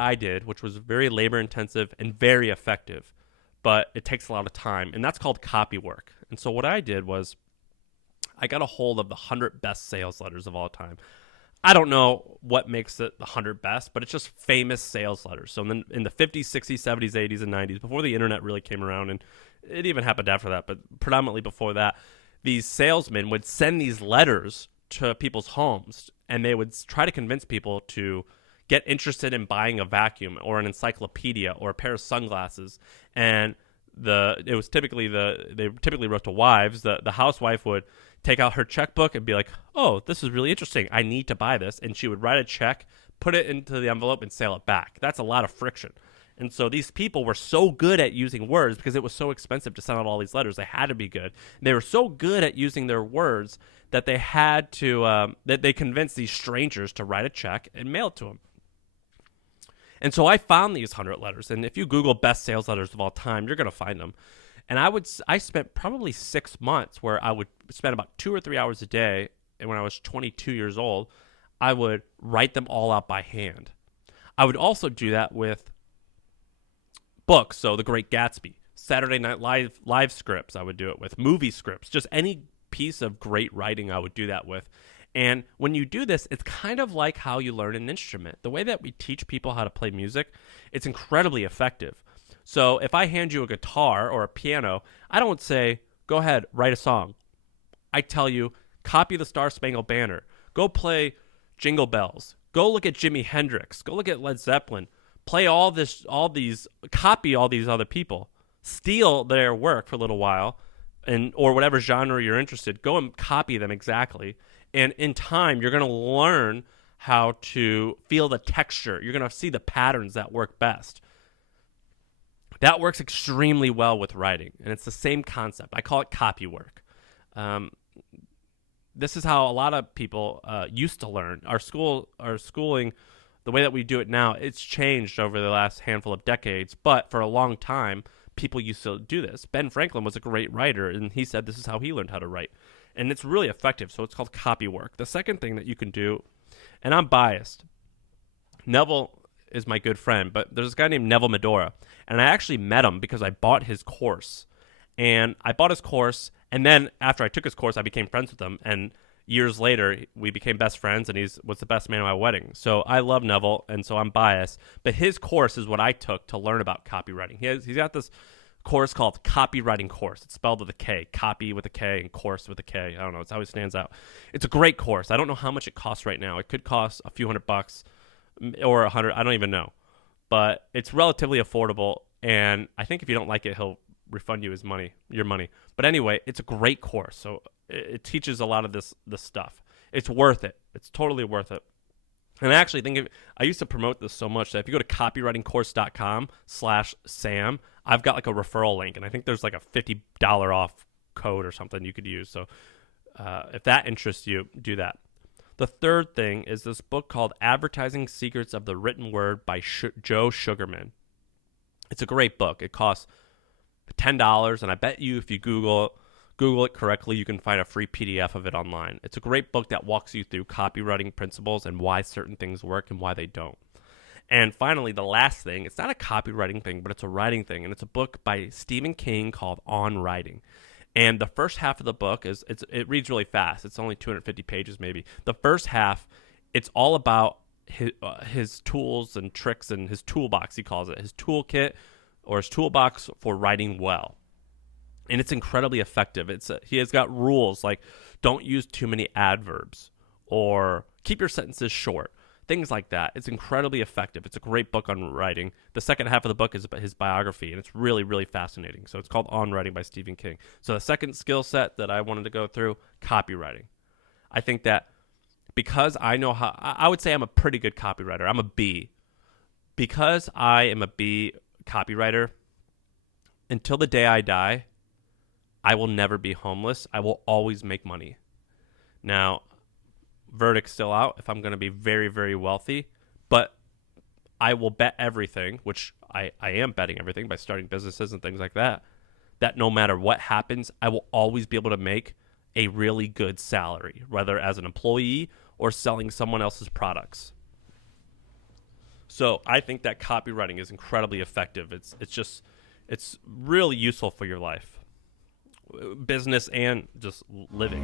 I did, which was very labor intensive and very effective, but it takes a lot of time, and that's called copy work. And so what I did was I got a hold of the 100 best sales letters of all time. I don't know what makes it the 100 best, but it's just famous sales letters. So in the 50s, 60s, 70s, 80s, and 90s, before the internet really came around, and it even happened after that, but predominantly before that, these salesmen would send these letters to people's homes, and they would try to convince people to get interested in buying a vacuum or an encyclopedia or a pair of sunglasses. And they typically wrote to wives. The housewife would take out her checkbook and be like, oh, this is really interesting. I need to buy this. And she would write a check, put it into the envelope, and sail it back. That's a lot of friction. And so these people were so good at using words because it was so expensive to send out all these letters. They had to be good. And they were so good at using their words that they had to that they convinced these strangers to write a check and mail it to them. And so I found these 100 letters. And if you Google best sales letters of all time, you're going to find them. And I spent probably 6 months where I would spend about 2 or 3 hours a day. And when I was 22 years old, I would write them all out by hand. I would also do that with books. So The Great Gatsby, Saturday Night Live scripts, I would do it with movie scripts, just any piece of great writing I would do that with. And when you do this, it's kind of like how you learn an instrument. The way that we teach people how to play music, it's incredibly effective. So if I hand you a guitar or a piano, I don't say, go ahead, write a song. I tell you, copy the Star Spangled Banner. Go play Jingle Bells. Go look at Jimi Hendrix. Go look at Led Zeppelin. Play copy all these other people. Steal their work for a little while, or whatever genre you're interested. Go and copy them exactly. And in time, you're going to learn how to feel the texture. You're going to see the patterns that work best. That works extremely well with writing, and it's the same concept. I call it copy work. This is how a lot of people used to learn. Our schooling, the way that we do it now, it's changed over the last handful of decades, but for a long time, people used to do this. Ben Franklin was a great writer, and he said this is how he learned how to write. And it's really effective, so it's called copy work. The second thing that you can do, and I'm biased, Neville is my good friend, but there's this guy named Neville Medora, and I actually met him because I bought his course. And I bought his course, and then after I took his course, I became friends with him, and years later, we became best friends, and he was the best man at my wedding. So I love Neville, and so I'm biased, but his course is what I took to learn about copywriting. He's got this course called Copywriting Course. It's spelled with a K, copy with a K, and course with a K. I don't know. It's how it stands out. It's a great course. I don't know how much it costs right now. It could cost a few $100 or $100. I don't even know. But it's relatively affordable, and I think if you don't like it, he'll refund you your money. But anyway, it's a great course. So it teaches a lot of this stuff. It's worth it. It's totally worth it. And I actually think I used to promote this so much that if you go to copywritingcourse.com/Sam, I've got like a referral link, and I think there's like a $50 off code or something you could use. So if that interests you, do that. The third thing is this book called Advertising Secrets of the Written Word by Joe Sugarman. It's a great book. It costs $10, and I bet you if you Google it correctly, you can find a free PDF of it online. It's a great book that walks you through copywriting principles and why certain things work and why they don't. And finally, the last thing, it's not a copywriting thing, but it's a writing thing, and it's a book by Stephen King called On Writing. And the first half of the book it reads really fast. It's only 250 pages maybe. The first half, it's all about his tools and tricks and his toolbox, he calls it, his toolkit or his toolbox for writing well. And it's incredibly effective. He has got rules like don't use too many adverbs or keep your sentences short, things like that. It's incredibly effective. It's a great book on writing. The second half of the book is about his biography, and it's really, really fascinating. So it's called On Writing by Stephen King. So the second skill set that I wanted to go through, copywriting. I think that because I know how, I would say I'm a pretty good copywriter. I'm a B. Because I am a B copywriter, until the day I die, I will never be homeless. I will always make money. Now, verdict's still out if I'm going to be very, very wealthy, but I will bet everything, which I am betting everything by starting businesses and things like that, that no matter what happens, I will always be able to make a really good salary, whether as an employee or selling someone else's products. So I think that copywriting is incredibly effective. It's really useful for your life, business and just living.